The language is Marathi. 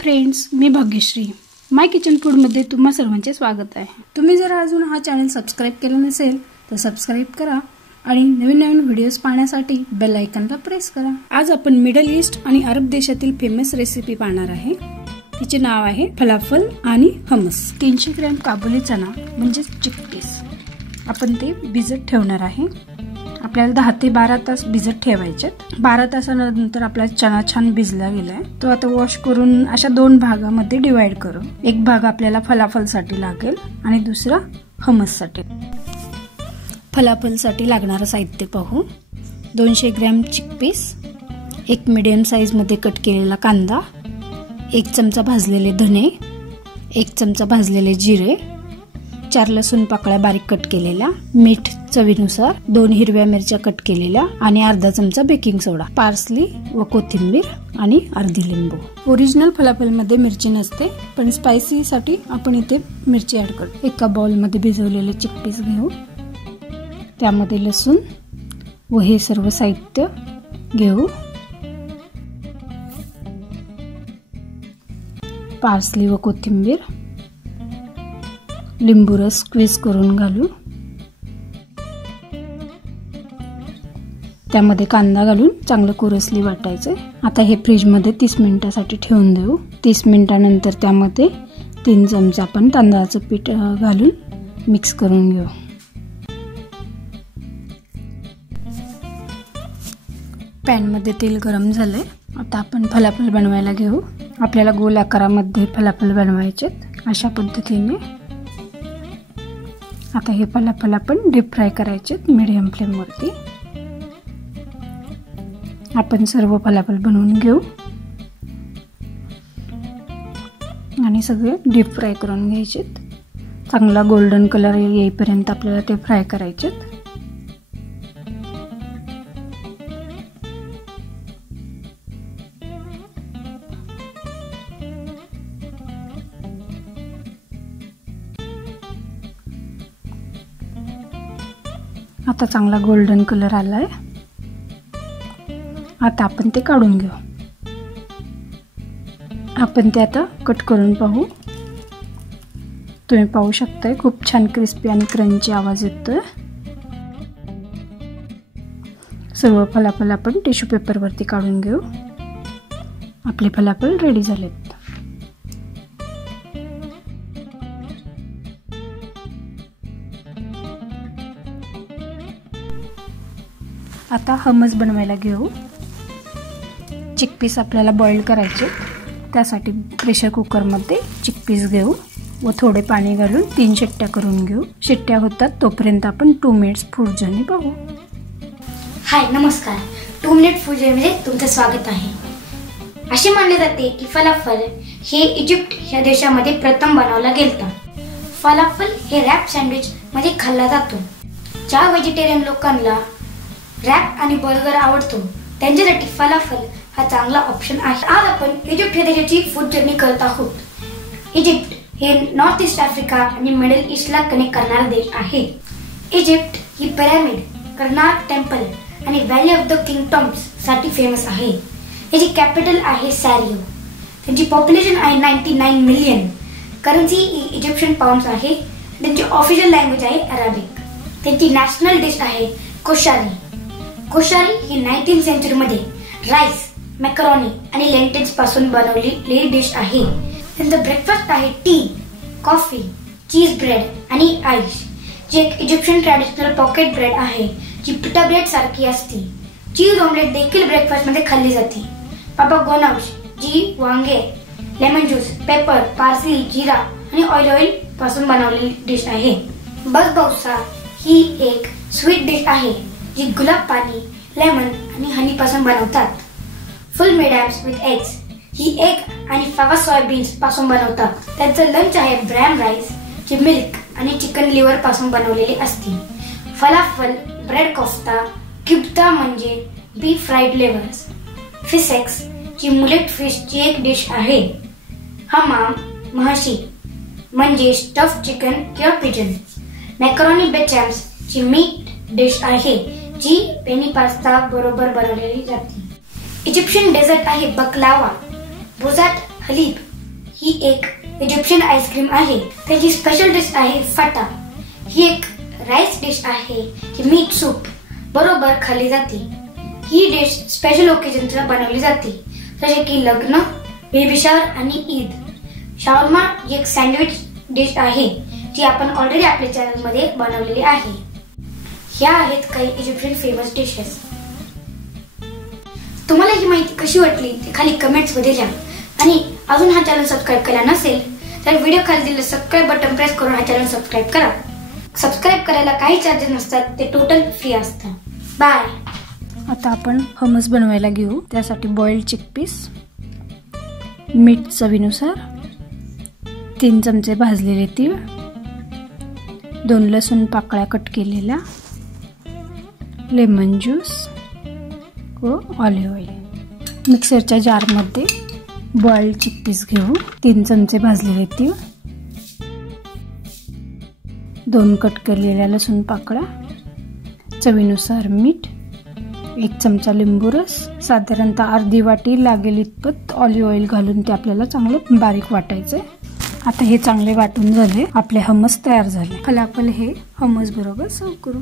फ्रेंड्स, मी भाग्यश्री माय किचन फूड मध्ये तुम्हा सर्वांचे स्वागत आहे। तुम्ही जर अजून हा चॅनल सबस्क्राइब केला नसेल तर सबस्क्राइब करा आणि नवीन व्हिडिओज पाहण्यासाठी बेल आयकॉनला प्रेस करा। आज आपण मिडल ईस्ट आणि अरब देशातील फेमस रेसिपी पाहणार आहे। तिचे नाव आहे फलाफल आणि हमस। 300 ग्रॅम काबुली चना म्हणजे चिकपीस आपण ते भिजत ठेवणार आहे। आपल्याला 10 ते 12 तास भिजत ठेवायचे। 12 तासानंतर आपला चना छान भिजला गेलाय। तो आता वॉश करून अशा 2 भागामध्ये डिवाइड करू। एक भाग आपल्याला फलाफल साठी लागेल आणि दुसरा हमस साठी। फलाफल साठी लागणारे साहित्य पाहू। 200 ग्रॅम चिकपीस, एक मीडियम साइज मध्ये कट केलेला कांदा, 1 चमचा भाजलेले धने, 1 चमचा भाजलेले जिरे, 4 लसूण पाकळ्या बारीक कट केलेल्या, मीठ चवीनुसार, 2 हिरव्या मिरच्या कट केलेल्या आणि अर्धा चमचा बेकिंग सोडा, पार्सली व कोथिंबीर आणि अर्धी लिंबू। ओरिजिनल फलाफल मध्ये मिरची नसते, पण स्पायसी साठी आपण इथे मिरची ऍड करतो। एका बाउल मध्ये भिजवलेले चिकपीस घेऊ, त्यामध्ये लसूण व हे सर्व साहित्य घेऊ। पार्सली व कोथिंबीर, लिंबू रस स्क्वीज करून घालू, त्यामध्ये कांदा घालून चांगलं कोरसली वाटायचे। आता हे फ्रीज मध्ये 30 मिनिटांसाठी ठेवून देऊ। 30 मिनिटांनंतर त्यामध्ये 3 चमचे आपण तांदळाचं पीठ घालून मिक्स करून घेऊ। पॅन मध्ये तेल गरम झाले। आता आपण फलाफल बनवायला घेऊ। आपल्याला गोल आकारामध्ये फलाफल बनवायचे अशा पद्धतीने। आता हे फलाफल आपण डीप फ्राय करायचे मीडियम फ्लेम वरती। आपण सर्व फलाफल बनवून घेऊ आणि सगळे डीप फ्राय करून घ्यायचे। चांगला गोल्डन कलर येईपर्यंत आपल्याला ते फ्राय करायचे। आता चांगला गोल्डन कलर आलाय। आता आपण ते काढून घेऊ। आपण ते आता कट करून पाहू। तुम्ही पाहू शकता खूप छान क्रिस्पी आणि क्रंची आवाज येतोय। सर्व फलाफल आपण टिश्यू पेपर वरती काढून घेऊ। आपले फलाफल रेडी झालेत। आता हमस बनवायला घेऊ। चिकपीस आपल्याला बॉईल करायचे, त्यासाठी प्रेशर कुकर मध्ये चिकपीस घेऊ व थोडे पाणी घालून 3 शिट्ट्या करून घेऊ। शिट्ट्या होतात तोपर्यंत आपण 2 मिनिट्स फूड जर्नी पाहू। हाय, नमस्कार। 2 मिनिट फूड जर्नी मध्ये तुमचे स्वागत आहे। असे मानले जाते की फलाफल हे इजिप्त या देशामध्ये प्रथम बनवला गेलता। फलाफल हे रॅप सँडविच मध्ये खाल्ला जातो। ज्या व्हेजिटेरियन लोकांना रॅप आणि बर्गर आवडतो त्यांच्यासाठी फलाफल हा चांगला ऑप्शन आहे। आज आपण इजिप्त या देशाची फूड जर्नी करत आहोत। इजिप्त हे नॉर्थ ईस्ट आफ्रिका आणि मिडल ईस्टला कनेक्ट करणारा देश आहे। इजिप्त ही पिरॅमिड, कर्नाक टेम्पल आणि व्हॅली ऑफ द किंगडम्स साठी फेमस आहे। याची कॅपिटल आहे सॅरियो। त्यांची पॉप्युलेशन आहे 99 मिलियन। करन्सी इजिप्शियन पाउंड्स आहे। त्यांची ऑफिशियल लँग्वेज आहे अरेबिक। त्यांची नॅशनल डिश आहे कोशारी। कोशारी ही 19th सेंचुरी मध्ये राईस, मॅकरोनी आणि लेंटिल्स पासून बनवलेली डिश आहे। त्यांचा ब्रेकफास्ट आहे टी, कॉफी, चीज ब्रेड आणि आईश, जी एक इजिप्शियन ट्रॅडिशनल पॉकेट ब्रेड आहे जी पिटा ब्रेड सारखी असते। चीज ऑमलेट देखील ब्रेकफास्ट मध्ये खाल्ली जाते। पापा गोनाउश जी वांगे, लेमन ज्यूस, पेपर, पार्सली, जीरा आणि ऑइल पासून बनवलेली डिश आहे। बसबौसा ही एक स्वीट डिश आहे जी गुलाब पाणी, लेमन आणि हनी पासून बनवतात। फुल मेडॅम्स विथ एग्स ही एग आणि फावा सोयाबीन्स पासून बनवतात। त्यांचं लंच आहे ब्रॅम राईस जी मिल्क आणि चिकन लिव्हर पासून बनवलेली असते। फलाफल, ब्रेड कोफ्ता, क्युब्ता म्हणजे बीफ फ्राईड लिव्हर्स, फिसेक्स जी मुलेट फिश ची एक डिश आहे। हमाम महाशी म्हणजे स्टफ चिकन किंवा पिजन। मॅकरोनी बेचॅम्स जी मीट डिश आहे जी पेनी पास्ता बरोबर बनवलेली जाते। इजिप्शियन डेझर्ट आहे बकलावा, बुजाट हलीब ही एक इजिप्शियन आईस्क्रीम आहे. त्याची स्पेशल डिश आहे फाटा. ही एक राईस डिश आहे जी मीठ सूप बरोबर खाल्ली जाते. ही डिश स्पेशल ओकेजनला बनवली जाते, जसे की लग्न, बेबी शॉवर आणि ईद. शावरमा ही एक सँडविच डिश आहे जी आपण ऑलरेडी आपल्या चॅनल मध्ये बनवलेली आहे. ह्या आहेत काही इजिप्शियन फेमस डिशेस. तुम्हाला ही माहिती कशी वाटली ते खाली कमेंट्स मध्ये लिहा. आणि अजून हा चॅनल सबस्क्राईब केला नसेल तर व्हिडिओ खाली दिलेलं सबस्क्राईब बटन प्रेस करून हा चॅनल सबस्क्राईब करा. सबस्क्राईब करायला काही चार्जेस नसतात, ते टोटल फ्री असतं. बाय. आता आपण हमस बनवायला घेऊ. त्यासाठी बॉइल्ड चिकपीस, मीठ चवीनुसार, 3 चमचे भाजलेले तीळ, 2 लसूण पाकळ्या कट केलेल्या, लेमन ज्यूस व ऑलिव्ह ऑइल. मिक्सरच्या जारमध्ये बॉइल्ड चिकपीस घेऊ. 3 चमचे भाजलेले तीळ, 2 कट केलेल्या लसूण पाकळ्या, चवीनुसार मीठ, 1 चमचा लिंबू रस, साधारणतः अर्धी वाटी लागेल इतपत ऑलिव्ह ऑइल घालून ते आपल्याला चांगलं बारीक वाटायचंय. आता हे चांगले वाटून झाले. आपले हमस तयार झाले. फलाफल हे हमस बरोबर सर्व करू.